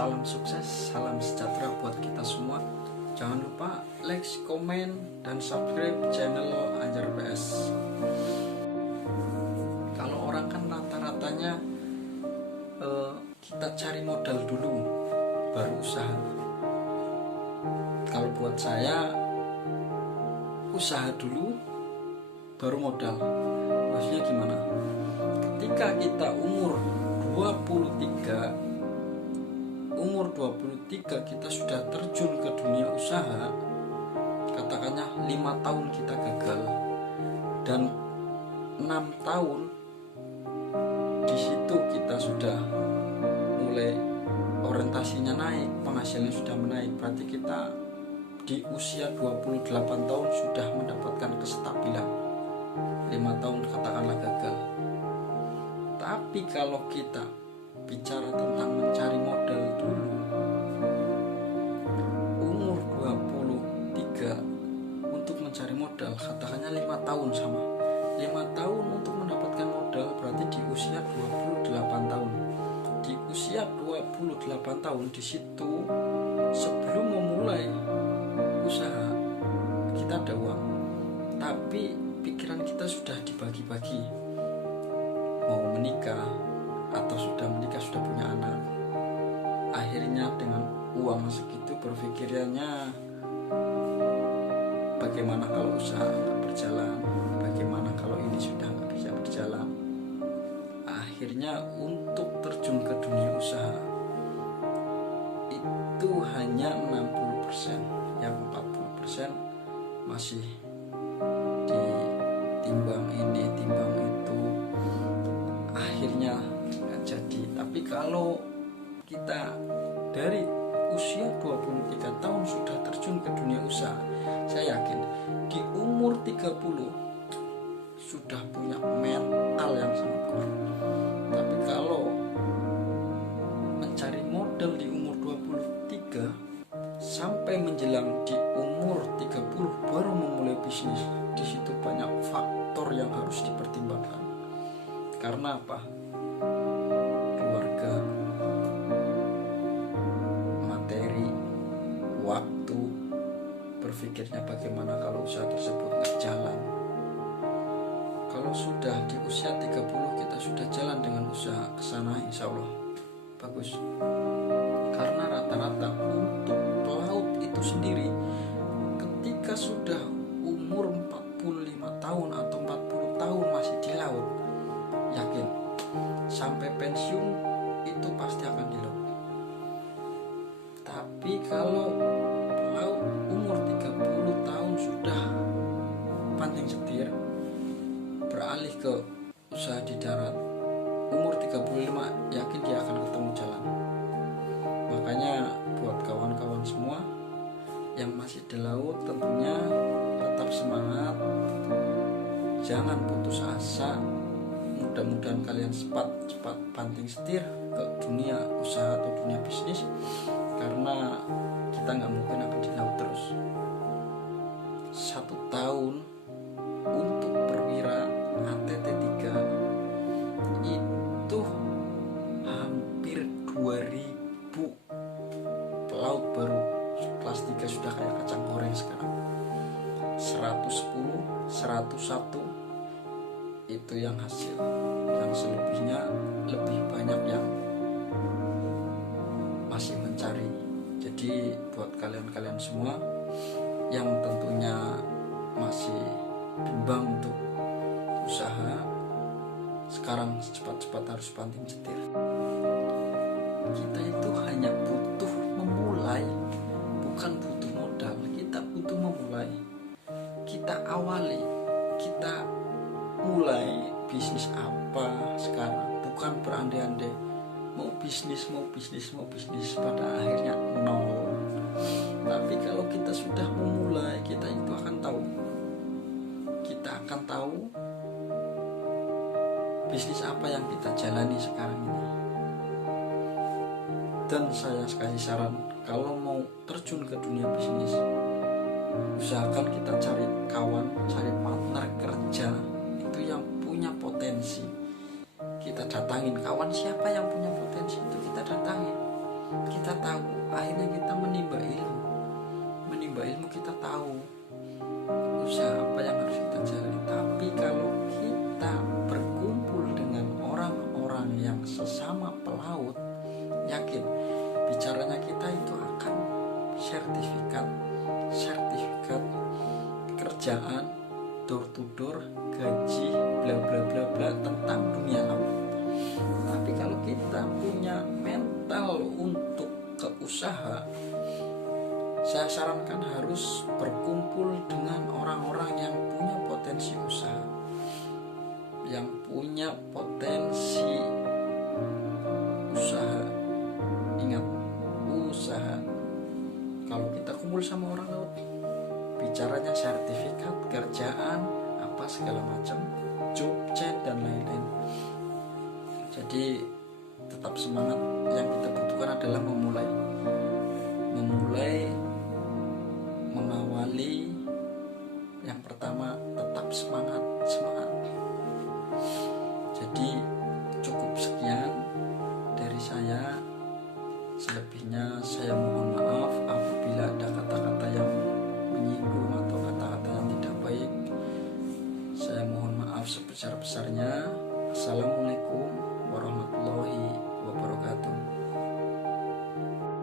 Salam sukses, salam sejahtera buat kita semua. Jangan lupa like, komen, dan subscribe channel Anjar PS. Kalau orang kan rata-ratanya kita cari modal dulu baru usaha. Kalau buat saya, usaha dulu baru modal. Maksudnya gimana? Ketika kita umur 23 kita sudah terjun ke dunia usaha, katakannya 5 tahun kita gagal dan 6 tahun di situ kita sudah mulai orientasinya naik, penghasilannya sudah menaik, berarti kita di usia 28 tahun sudah mendapatkan kestabilan. 5 tahun katakanlah gagal. Tapi kalau kita bicara tentang mencari modal dulu, umur 23 untuk mencari modal, katakannya 5 tahun sama 5 tahun untuk mendapatkan modal, berarti di usia 28 tahun. Di usia 28 tahun di situ, sebelum memulai usaha, kita ada uang, tapi pikiran kita sudah dibagi-bagi, mau menikah atau sudah menikah, sudah punya anak. Akhirnya dengan uang segitu berpikirannya, bagaimana kalau usaha nggak berjalan, bagaimana kalau ini sudah nggak bisa berjalan. Akhirnya untuk terjun ke dunia usaha itu hanya 60%, yang 40% masih ditimbang ini timbang itu, akhirnya nggak jadi. Tapi kalau kita dari usia 23 tahun sudah terjun ke dunia usaha, saya yakin di umur 30 sudah punya mental yang sangat kuat. Tapi kalau mencari modal di umur 23 sampai menjelang di umur 30 baru memulai bisnis, di situ banyak faktor yang harus dipertimbangkan. Karena apa? Keluarga, materi, waktu, berpikirnya bagaimana kalau usaha tersebut nggak jalan. Kalau sudah di usia 30 kita sudah jalan dengan usaha, kesana insya Allah bagus. Karena rata-rata untuk pelaut itu sendiri, ketika sudah umur 45 tahun atau 40 tahun masih di laut, yakin sampai pensiun itu pasti akan di laut. Tapi kalau pelaut umur 30 tahun sudah banting setir, beralih ke usaha di darat, umur 35 yakin dia akan ketemu jalan. Makanya buat kawan-kawan semua yang masih di laut, tentunya tetap semangat, jangan putus asa. Mudah-mudahan kalian cepat banting setir ke dunia usaha atau dunia bisnis, karena kita nggak mungkin akan di laut terus. 1 tahun untuk perwira ATT 3 itu hampir 2000 pelaut baru kelas 3 sudah kayak kacang goreng sekarang. 110, 101 itu yang hasil, yang selebihnya lebih banyak yang masih mencari. Jadi buat kalian-kalian semua yang tentunya masih bimbang untuk usaha, sekarang cepat-cepat harus banting setir. Kita itu hanya butuh memulai, bukan butuh modal. Kita butuh memulai, kita awali, kita mulai bisnis apa sekarang, bukan berandai-andai mau bisnis pada akhirnya nol. Tapi kalau kita sudah memulai, kita itu akan tahu bisnis apa yang kita jalani sekarang ini. Dan saya kasih saran, kalau mau terjun ke dunia bisnis, usahakan kita cari kawan, cari partner kerja itu yang punya potensi. Kita datangin kawan siapa yang punya potensi itu, kita datangin. kita tahu, akhirnya kita menimba ilmu kita tahu usaha apa yang harus kita jalani. Tapi kalau kita berkumpul dengan orang-orang yang sesama pelaut, yakin bicaranya kita itu akan sertifikat kerjaan, door to door, gaji, bla bla bla bla tentang dunia laut. Tapi kalau kita punya mental untuk ke usaha, saya sarankan harus berkumpul dengan orang-orang yang punya potensi usaha, yang punya potensi usaha. Ingat, usaha. Kalau kita kumpul sama orang laut, bicaranya sertifikat, kerjaan, apa segala macam, job chat dan lain-lain. Jadi tetap semangat. Yang kita butuhkan adalah memulai, mengawali. Yang pertama, tetap semangat. Jadi cukup sekian dari saya. Selebihnya saya mohon maaf apabila ada kata-kata yang menyinggung atau kata-kata yang tidak baik. Saya mohon maaf sebesar-besarnya. Assalamualaikum